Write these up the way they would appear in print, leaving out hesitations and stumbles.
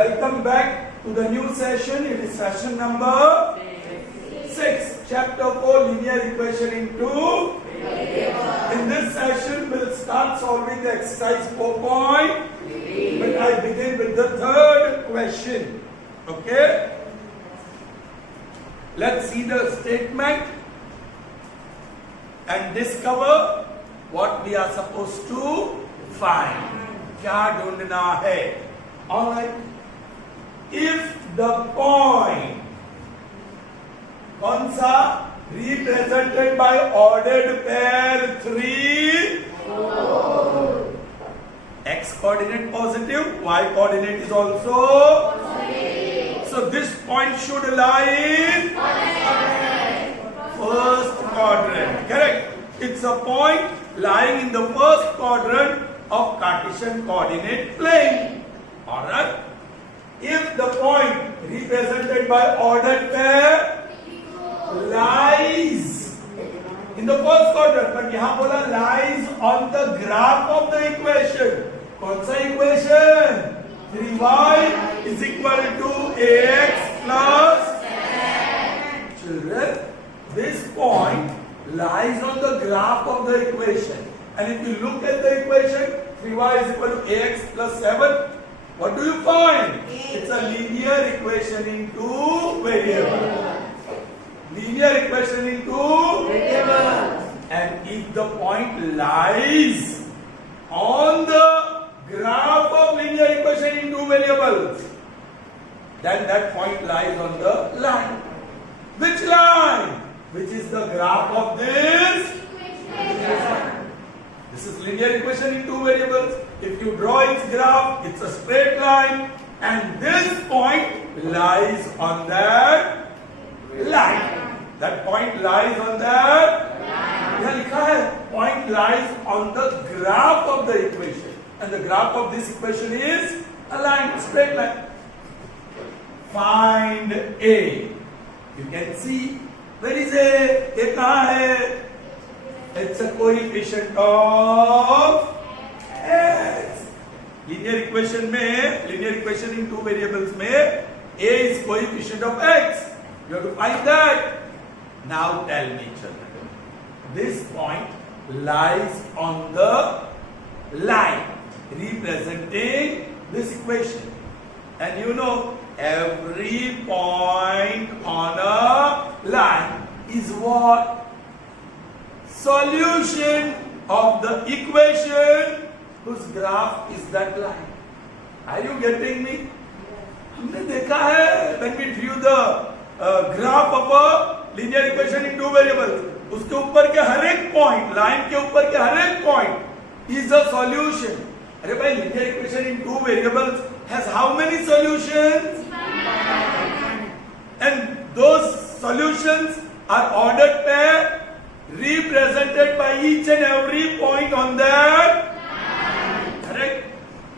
Welcome back to the new session. It is session number 6, chapter 4, linear equation in 2. In this session, we'll start solving the exercise 4 point. But I begin with the third question. Okay? Let's see the statement and discover what we are supposed to find. क्या ढूंढना है? All right. If the point कौन सा represented by ordered pair 3, x coordinate positive, y coordinate is also positive. So this point should lie in first quadrant. Correct. It's a point lying in the first quadrant of Cartesian coordinate plane. All right. If the point represented by ordered pair lies in the first quadrant, but यहाँ बोला lies on the graph of the equation. कौन सा equation? 3y is equal to ax plus 10. Children, this point lies on the graph of the equation. And if you look at the equation, 3y is equal to ax plus 7. What do you find? It's a linear equation in two variables. Linear equation in two variables. And if the point lies on the graph of linear equation in two variables, then that point lies on the line. Which line? Which is the graph of this equation. This is linear equation in two variables. If you draw its graph, it's a straight line, and this point lies on that line. That point lies on that line. यहाँ लिखा है point lies on the graph of the equation, and the graph of this equation is a line, straight line. Find A. You can see where is A? A कहाँ है? It's a coefficient of x. Linear equation in two variables में A is coefficient of x. You have to find that. Now tell me, children, this point lies on the line representing this equation, and you know every point on a line is what? Solution of the equation whose graph is that line. Are you getting me? हमने देखा है when we view the graph of a linear equation in two variables, उसके ऊपर के हर एक point, line के ऊपर के हर एक point is a solution. अरे भाई, linear equation in two variables has how many solutions? And those solutions are ordered pair represented by each and every point on that line. Correct?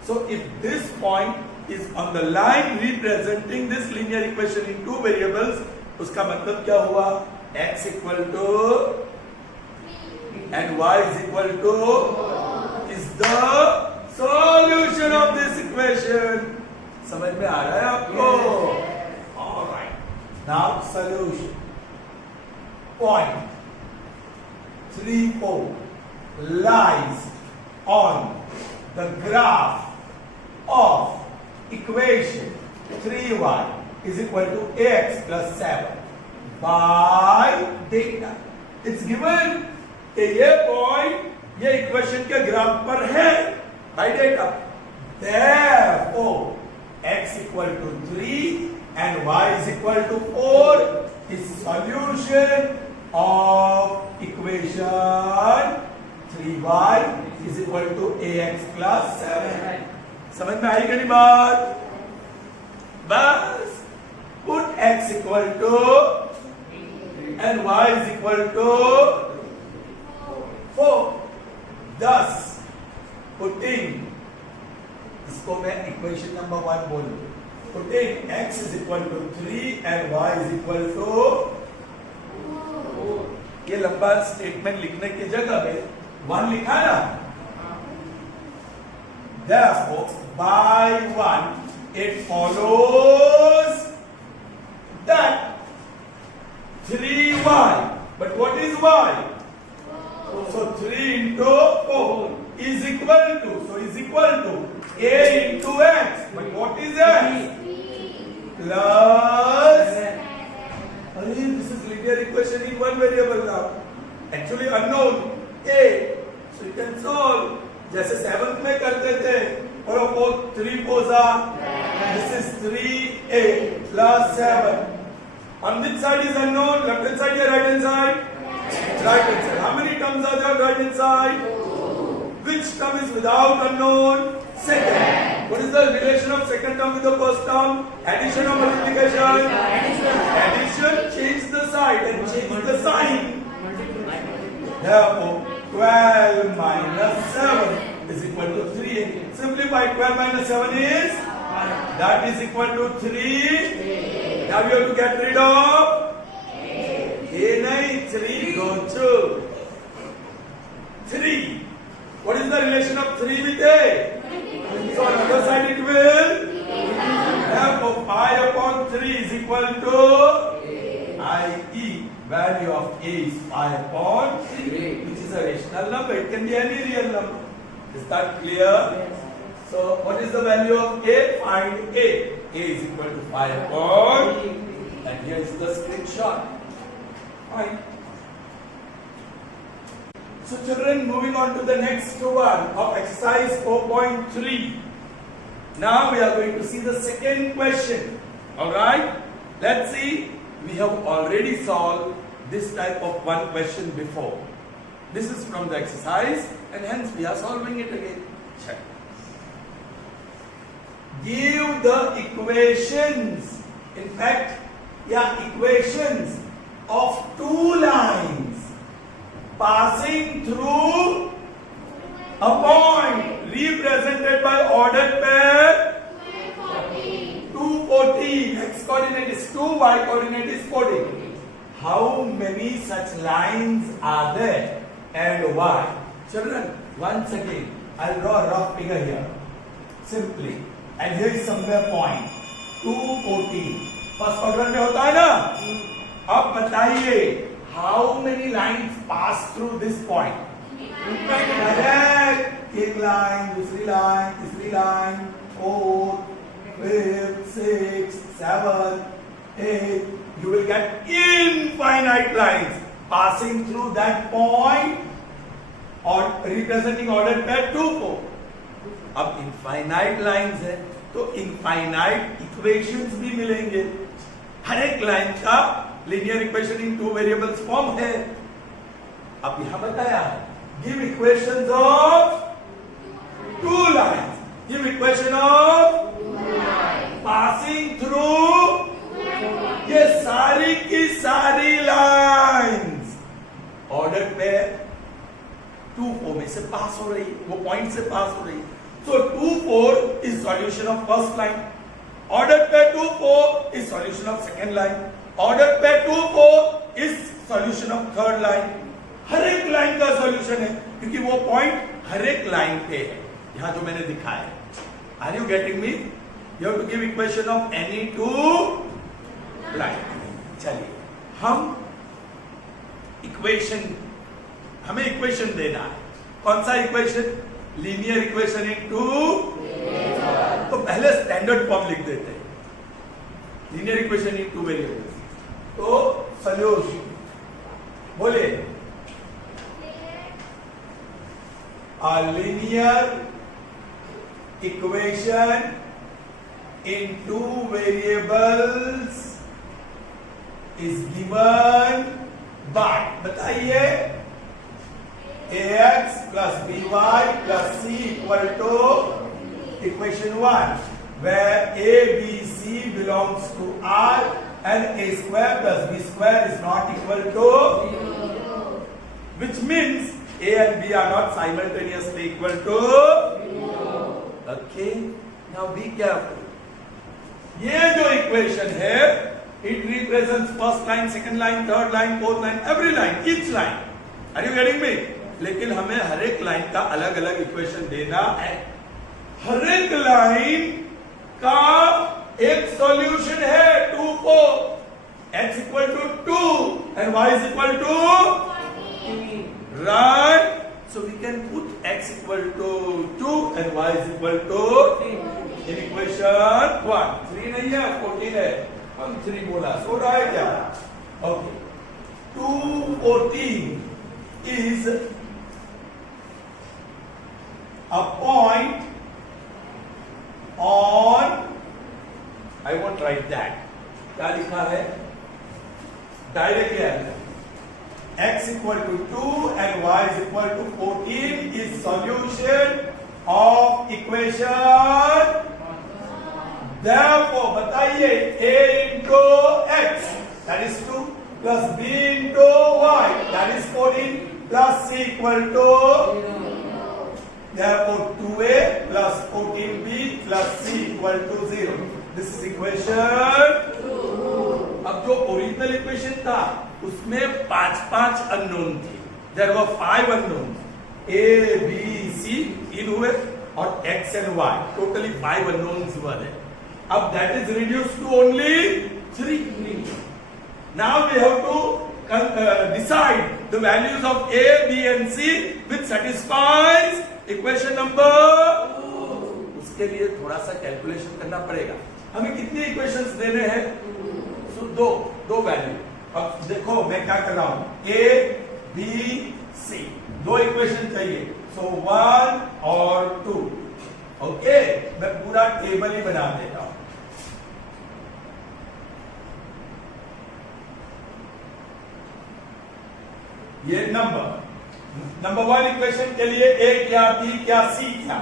So if this point is on the line representing this linear equation in two variables, उसका मतलब क्या हुआ? X equal to and y is equal to is the solution of this equation. समझ में आ रहा है आपको? All right. Now solution. Point 3, 4 lies on the graph of equation 3y is equal to ax plus 7 by data. It's given कि ये point ये equation के graph पर है by data. Therefore, x equal to 3 and y is equal to 4 is solution of equation 3y is equal to ax plus 7. समझ में आई कि नहीं बात? बस put x equal to and y is equal to 4. Thus putting, इसको मैं equation number 1 बोलूं, putting x is equal to 3 and y is equal to ये लंबा स्टेटमेंट लिखने की जगह पे 1 लिखा ना. Therefore, by 1 it follows that 3y. But what is y? So 3 into 4 is equal to, so is equal to a into x. But what is x? Plus, this is linear equation in one variable now. Actually unknown a. So you can solve. जैसे 7th में करते थे, और 3 4s are, this is 3a plus 7. On which side is unknown? Left hand side or right hand side? Right hand side. How many terms are there right hand side? Which term is without unknown? Second. What is the relation of second term with the first term? Addition or multiplication? Addition. Change the side and change the sign. Therefore, 12 minus 7 is equal to 3. Simplify. 12 minus 7 is? That is equal to 3. Now you have to get rid of a nahi 3 go to 3. What is the relation of 3 with a? So on the other side it will. Therefore pi upon 3 is equal to i.e. value of a is pi upon 3, which is a rational number. It can be any real number. Is that clear? So what is the value of a? Find a. A is equal to pi upon, and here is the screenshot. Fine. So children, moving on to the next one of exercise 4.3. Now we are going to see the second question. Alright? Let's see. We have already solved this type of one question before. This is from the exercise and hence we are solving it again. Check. Give the equations. In fact, equations of two lines passing through a point represented by ordered pair 240. X coordinate is 2, y coordinate is 40. How many such lines are there and why? Children, once again, I'll draw a rough figure here. Simply. And here is somewhere point 240. First quadrant में होता है ना? अब बताइए, how many lines pass through this point? Correct. एक line, दूसरी line, तीसरी line, 4, 5, 6, 7, 8. You will get infinite lines passing through that point or representing ordered pair 2, 4. अब infinite lines है तो infinite equations भी मिलेंगे. हर एक लाइन का linear equation in two variables form है. अब यहां बताया give equations of two lines. Give equation of passing through ये सारी की सारी लाइन्स ऑर्डर पेयर 2, 4 में से पास हो रही है, वो पॉइंट से पास हो रही है. So 2, 4 is solution of first line. Ordered pair 2, 4 is solution of second line. Ordered pair 2, 4 is solution of third line. हर एक लाइन का सॉल्यूशन है क्योंकि वो पॉइंट हर एक लाइन पे है. यहां जो मैंने दिखाया. Are you getting me? You have to give equation of any two line. चलिए हम इक्वेशन, हमें इक्वेशन देना है. कौन सा equation? Linear equation in two. तो पहले स्टैंडर्ड फॉर्म लिख देते हैं. Linear equation in two variables. तो सॉल्यूशन बोले a linear equation in two variables is given by, बताइए, ax plus by plus c equal to equation 1 where a, b, c belongs to R and a square plus b square is not equal to 0. Which means A and B are not simultaneously equal to 0. Okay. Now be careful. ये जो equation है, it represents first line, second line, third line, fourth line, every line, each line. Are you getting me? लेकिन हमें हर एक line का अलग अलग equation देना है. हर एक लाइन का एक सॉल्यूशन है 2 को x equal to 2 and y is equal to right. So we can put x equal to 2 and y is equal to in equation 1. 3 नहीं है 14 है, हम 3 बोला, सो रहा है क्या? Okay. 214 is a point on, I won't write that. क्या लिखा है? डायरेक्टली आएगा. X equal to 2 and y is equal to 14 is solution of equation. Therefore, बताइए a into x that is 2 plus b into y that is 14 plus c equal to therefore 2a plus 14b plus c equal to 0. This is equation 2. अब जो original equation था उसमें 5 unknown थे. There were 5 unknown, A B C इन हुए और x and y, totally 5 unknowns were है. अब that is reduce to only 3. Now we have to decide the values of A B and C which satisfies equation number 2. उसके लिए थोड़ा सा calculation करना पड़ेगा. हमें कितने इक्वेशंस देने हैं? दो वैल्यू. अब देखो मैं क्या कर रहा हूं, ए बी सी 2 इक्वेशन चाहिए. सो 1 और 2. ओके, मैं पूरा टेबल ही बना देता हूं. ये नंबर 1 इक्वेशन के लिए ए क्या, बी क्या, सी क्या.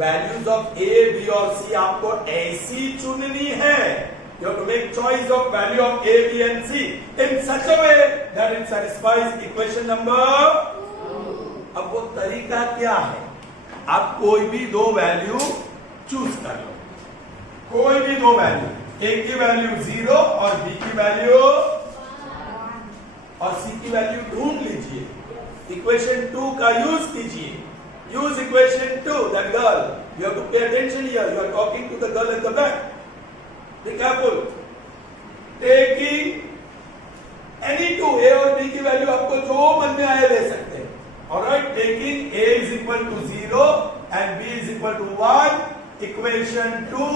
वैल्यूज ऑफ ए बी और सी आपको ऐसी चुननी है. You have to make choice of value of A, B and C in such a way that it satisfies equation number 2. अब वो तरीका क्या है? आप कोई भी 2 वैल्यू चूज कर लो. कोई भी 2 वैल्यू, A की वैल्यू 0 और B की वैल्यू 1 और C की वैल्यू ढूंढ लीजिए. इक्वेशन 2 का यूज कीजिए. Use equation 2. That girl, you have to pay attention here. You are talking to the girl at the back. Be careful. Taking any 2, A और B की वैल्यू आपको जो मन में आए ले सकते हैं. Alright, taking A is equal to 0 and B is equal to 1, equation 2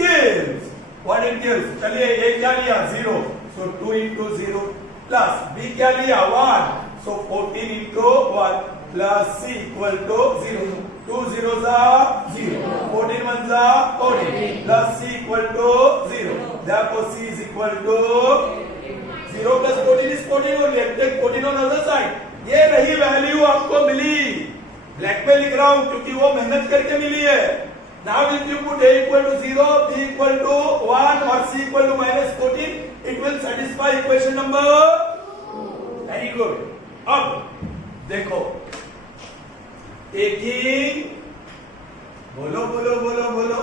gives what it gives. चलिए A क्या लिया 0, so 2 into 0 plus B क्या लिया 1, so 14 into 1 plus C equal to 0. 2 zeros are 0. 14 ones are 14. Plus C equal to 0. Therefore C is equal to 0 plus 14 is 14 only. Take 14 on other side. ये रही value आपको मिली. Black पे लिख रहा हूं क्योंकि वो मेहनत करके मिली है. Now if you put A equal to 0, B equal to 1 or C equal to -14, it will satisfy equation number 2. Very good. अब देखो, taking बोलो बोलो बोलो बोलो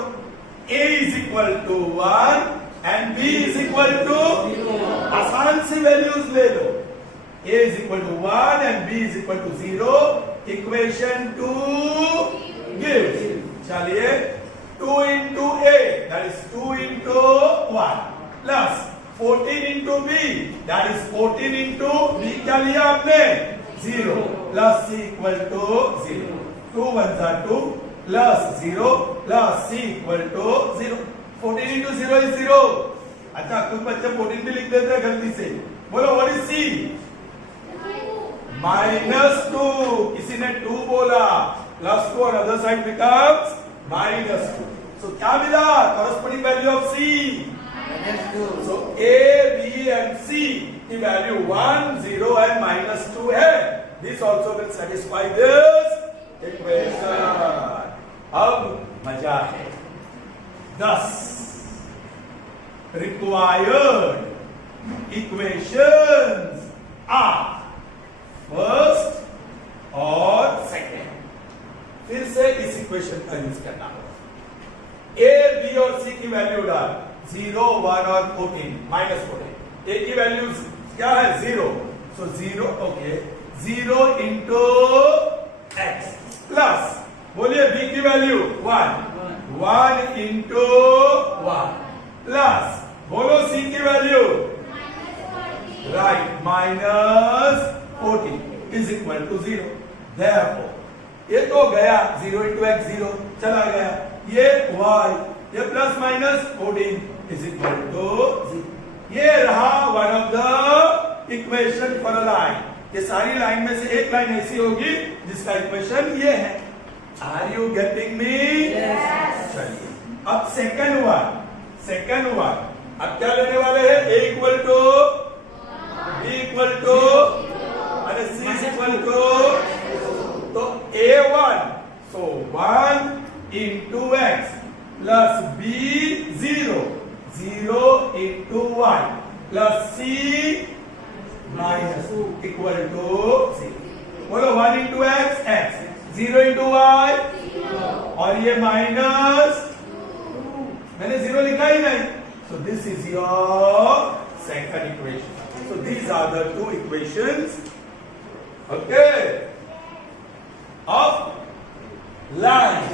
A is equal to 1 and B is equal to 0. आसान सी values ले लो. A is equal to 1 and B is equal to 0. Equation 2 gives. चलिए 2 into A, that is 2 into 1 plus 14 into B, that is 14 into B क्या लिया आपने 0 plus C equal to 0. 2 ones are 2 plus 0 plus C equal to 0. 14 into 0 is 0. अच्छा कुछ बच्चे 14 भी लिख देते हैं गलती से. बोलो what is C? -2. किसी ने 2 बोला, plus 2 on other side becomes -2. So क्या मिला? Corresponding value of C. -2. So A, B and C की वैल्यू 1, 0 and -2 है. This also will satisfy this equation. अब मजा है. 10 required equations are first और second. फिर से इस इक्वेशन का यूज करना होगा. A, B और C की वैल्यू डाल 0, 1 और 14 -14. A की वैल्यू क्या है 0, so 0 okay 0 into x plus बोलिए B की वैल्यू 1 1 into 1 प्लस बोलो c की वैल्यू right minus 40 is equal to 0. Therefore ये तो गया 0 into x 0 चला गया, ये y ये plus minus 14 is equal to 0. ये रहा one of the equation for a line. ये सारी लाइन में से एक लाइन ऐसी होगी जिसका इक्वेशन ये है. Are you getting me? चलिए अब सेकंड वन अब क्या लेने वाले हैं? a equal to b equal to और c इक्वल टू तो a1 so 1 into x plus b 0 into 1 plus c minus equal to 0. बोलो 1 into x 0 into y और ये माइनस मैंने 0 लिखा ही नहीं. So this is your second equation. So these are the two equations, okay, of line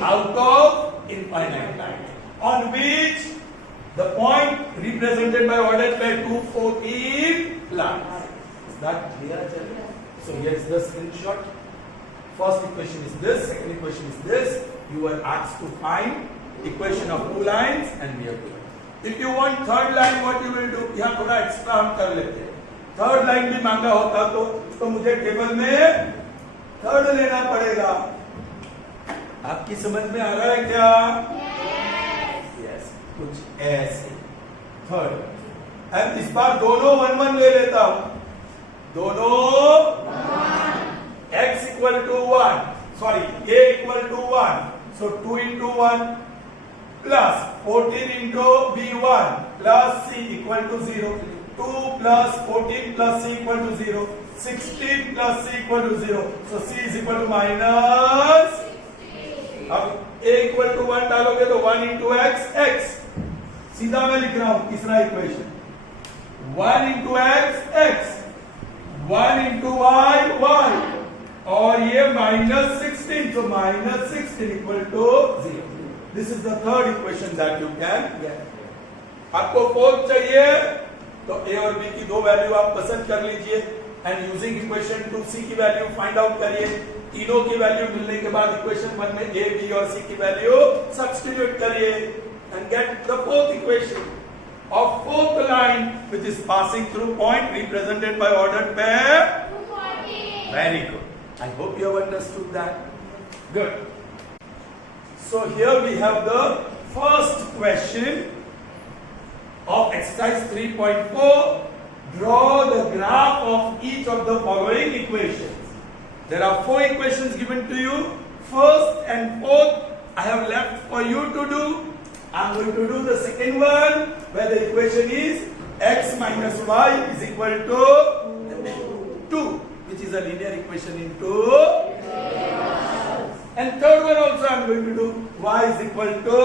out of infinite line on which the point represented by ordered pair 214 lines. Is that clear? So here's the screenshot. First equation is this, second equation is this. You were asked to find equation of two lines and we have to. If you want third line, what you will do? यहाँ थोड़ा extra हम कर लेते हैं. Third line भी मांगा होता तो मुझे टेबल में थर्ड लेना पड़ेगा. आपकी समझ में आ रहा है क्या? Yes. कुछ ऐसे थर्ड. अब इस बार दोनों 1 ले लेता हूं. दोनों x equal to 1, sorry, a equal to 1, so 2 into 1 plus 14 into b1 plus c equal to 0. 2 plus 14 plus c equal to 0. 16 plus c equal to 0. So c is equal to minus. अब a equal to 1 डालोगे तो 1 into x. सीधा मैं लिख रहा हूं तीसरा equation. 1 into x 1 into y और ये minus 16, so minus 16 equal to 0. This is the third equation that you can get. आपको फोर्थ चाहिए तो a और b की दो वैल्यू आप पसंद कर लीजिए एंड यूजिंग इक्वेशन 2c की वैल्यू फाइंड आउट करिए. तीनों की वैल्यू मिलने के बाद इक्वेशन 1 में a, b और c की वैल्यू सब्स्टिट्यूट करिए and get the fourth equation of fourth line which is passing through point represented by ordered pair. Very good. I hope you have understood that. Good. So here we have the first question of exercise 3.4. Draw the graph of each of the following equations. There are 4 equations given to you. First and fourth I have left for you to do. I am going to do the second one where the equation is x minus y is equal to 2, which is a linear equation in 2. And third one also I am going to do y is equal to,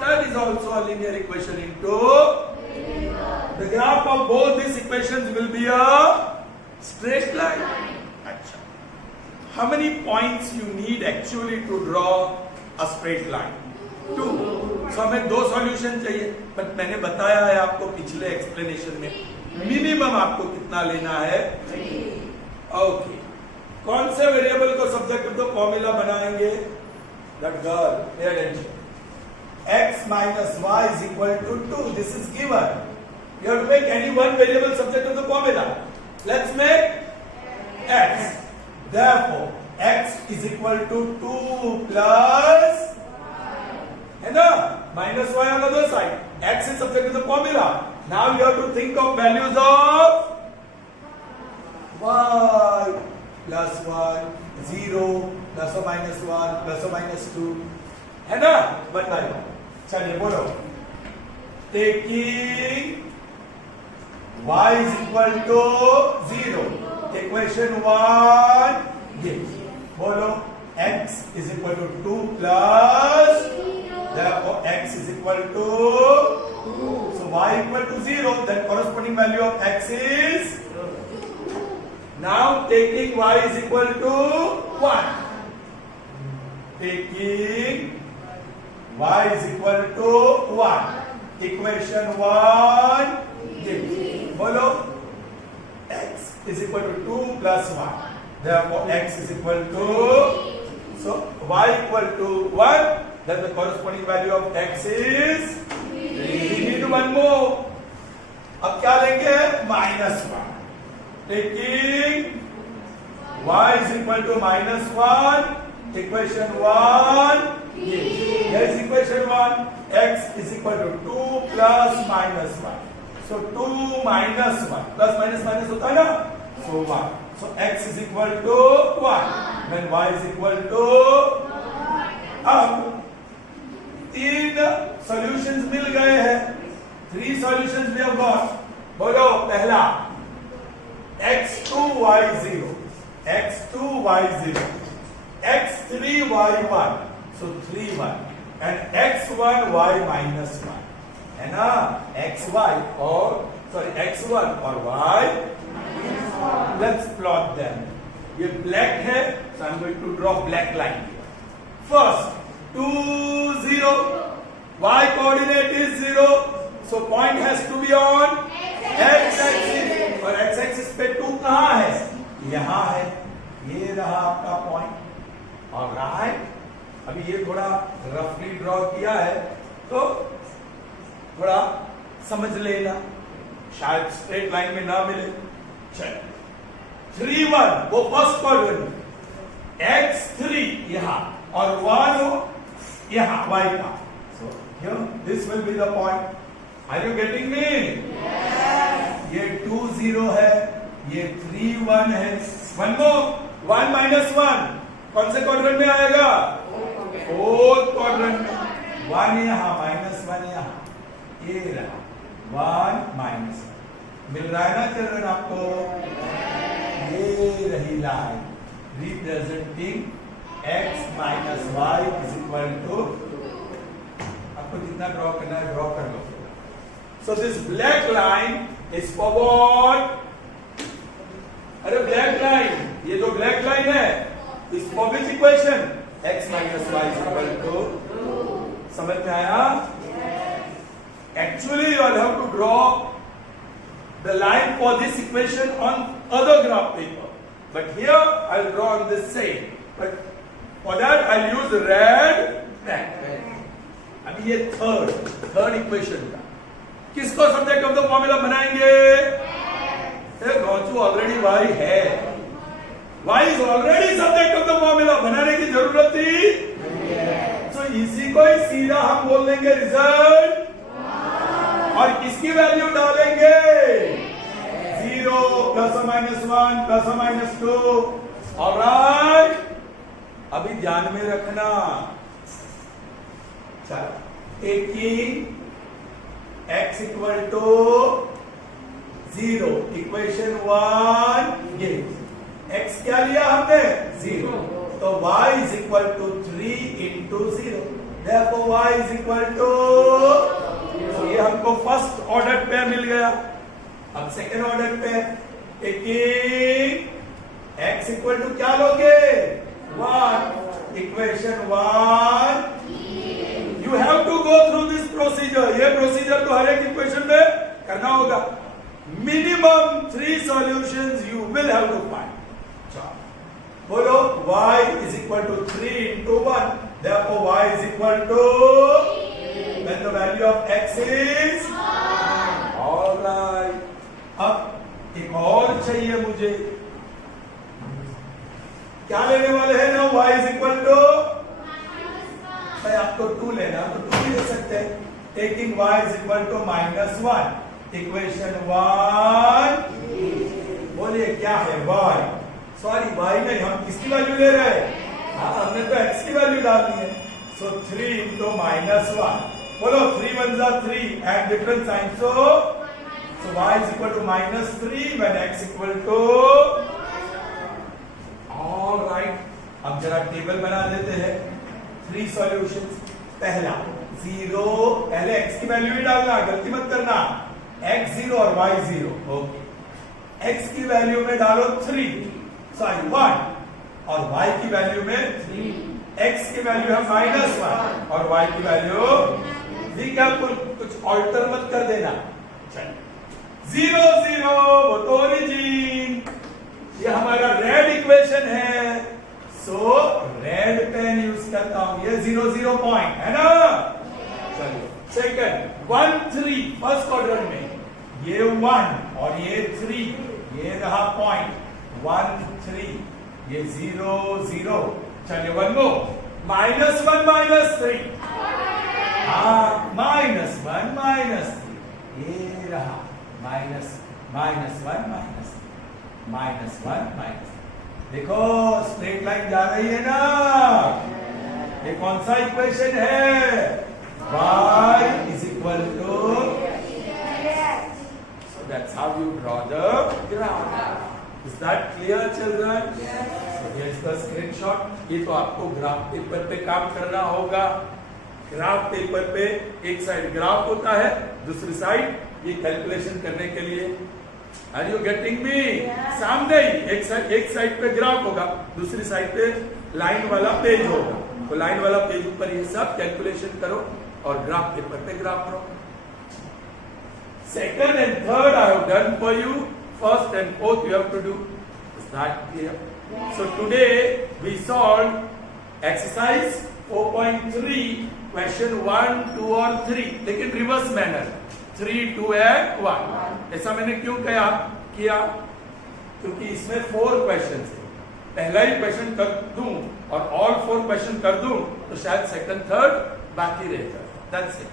that is also a linear equation in 2. The graph of both these equations will be a straight line. Achha. How many points you need actually to draw a straight line? 2. So हमें 2 solution चाहिए, but मैंने बताया है आपको पिछले explanation में minimum आपको कितना लेना है. ओके. कौन से वेरिएबल को सब्जेक्ट ऑफ द फॉर्मूला बनाएंगे? That girl, pay attention. x minus y is equal to 2. This is given. You have to make any one variable subject of the formula. Let's make x. Therefore, x is equal to 2 plus है ना, minus y on the other side. X is subject to the formula. Now you have to think of values of y plus 1, 0, plus or minus 1, plus or minus 2. है ना, बताइए. चलिए बोलो. Taking y is equal to 0. Equation 1 gives. बोलो x is equal to 2 plus. Therefore, x is equal to 2. So, y equal to 0. Then corresponding value of x is. Now, taking y is equal to 1. Taking y is equal to 1. Equation 1 gives. बोलो x is equal to 2 plus 1. Therefore x is equal to, so y equal to 1. Then the corresponding value of x is 3. We need one more. अब क्या लेंगे? -1. Taking y is equal to -1. Equation 1. Here is equation 1. X is equal to 2 plus -1. So 2 minus 1. Plus minus minus होता है ना? So 1. So x is equal to 1. When y is equal to, अब 3 solutions मिल गए हैं. 3 solutions we have got. बोलो पहला x2 y0, x2 y0, x3 y1, so 3 1, and x1 y minus 1, है ना? xy और sorry x1 और y. Let's plot them. ये black है, so I'm going to draw black line here. First 2 0, y coordinate is 0, so point has to be on x axis, और x axis पे 2 कहाँ है? यहाँ है. ये रहा आपका पॉइंट. और राइट, अभी ये थोड़ा रफली ड्रॉ किया है तो थोड़ा समझ लेना, शायद स्ट्रेट लाइन में ना मिले. चल 3 1 वो फर्स्ट क्वाड्रेंट, x3 यहाँ और 1 हो यहाँ y का. So here this will be the point. Are you getting me? Yes. ये 2 0 है, ये 3 1 है. One more, 1 minus 1 कौन से क्वाड्रेंट में आएगा? फोर्थ क्वाड्रेंट में. 1 यहाँ -1 यहाँ, ये रहा 1 minus 1. मिल रहा है ना चिल्ड्रन आपको? ये रही line representing x minus y is equal to, आपको जितना ड्रॉ करना है ड्रॉ कर लो. So this black line is for what? अरे black line, ये जो black line है is for which equation? x minus y is equal to 2. समझ में आया? Actually you will have to draw the line for this equation on other graph paper, but here I will draw on this same. But for that I will use red pen. अभी ये third equation का किसको subject of the formula बनाएंगे? गौचू already y है, y is already subject of the formula, बनाने की जरूरत थी? तो इसी को ही सीधा हम बोल देंगे रिजल्ट, और किसकी वैल्यू डालेंगे? 0 ±1 ±2. ऑलराइट, अभी ध्यान में रखना. चलो, taking x equal to 0, equation 1 gives x क्या लिया हमने? 0. तो y is equal to 3 into 0. Therefore y is equal to, तो ये हमको फर्स्ट ऑर्डर पे मिल गया. अब सेकेंड ऑर्डर पे taking x equal to क्या लोगे? 1. Equation 1. You have to go through this procedure. ये प्रोसीजर तो हर एक इक्वेशन में करना होगा. Minimum 3 solutions you will have to find. बोलो y is equal to 3 into 1. Therefore y is equal to, when the value of x is 1. All right. अब एक और चाहिए मुझे. क्या लेने वाले हैं ना? y is equal to, भाई आपको 2 लेना तो 2 भी ले सकते हैं. Taking y is equal to -1. Equation 1. बोलिए क्या है? y. सॉरी y नहीं, हम किसकी वैल्यू ले रहे हैं? हाँ, हमने तो x की वैल्यू डालनी है. So 3 into -1. बोलो 3 1s are 3 and different sign. So y is equal to -3 when x equal to. All right. अब जरा टेबल बना देते हैं. 3 सॉल्यूशंस. पहला 0, पहले x की वैल्यू ही डालना, गलती मत करना. x 0 और y 0. ओके. x की वैल्यू में डालो 3, सॉरी 1, और y की वैल्यू में 3. x की वैल्यू है -1 और y की वैल्यू जी क्या कुछ ऑल्टर मत कर देना। चलिए 0 0 वो तो ओरिजिन, ये हमारा रेड इक्वेशन है, सो रेड पेन यूज करता हूं, ये 0 0 पॉइंट है ना। चलिए सेकंड 1 3 फर्स्ट क्वाड्रेंट में ये 1 और ये 3, ये रहा पॉइंट 1 3, ये 0 0। चलिए वन गो -1 -3, हाँ -1 -3, ये रहा -1 देखो स्ट्रेट लाइन जा रही है ना। ये कौन सा इक्वेशन है? y is equal to, so that's how you draw the graph. Is that clear children? So here's the screenshot. ये तो आपको ग्राफ पेपर पे काम करना होगा। ग्राफ पेपर पे एक साइड ग्राफ होता है, दूसरी साइड ये कैलकुलेशन करने के लिए। Are you getting me? सामने ही एक साइड पे ग्राफ होगा, दूसरी साइड पे लाइन वाला पेज होगा, तो लाइन वाला पेज ऊपर ये सब कैलकुलेशन करो और ग्राफ पेपर पे ग्राफ करो। Second and third I have done for you, first and fourth you have to do. Is that clear? So today we solve exercise 4.3 question 1 2 और 3, लेकिन रिवर्स मैनर 3 2 एंड 1। ऐसा मैंने क्यों किया? क्योंकि इसमें 4 क्वेश्चन थे, पहला ही क्वेश्चन कर दूं और ऑल 4 क्वेश्चन कर दूं तो शायद सेकंड थर्ड बाकी रह जाए। That's it.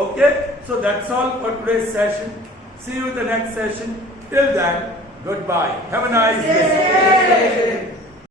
Okay, so that's all for today's session. See you in the next session. Till then, goodbye. Have a nice day.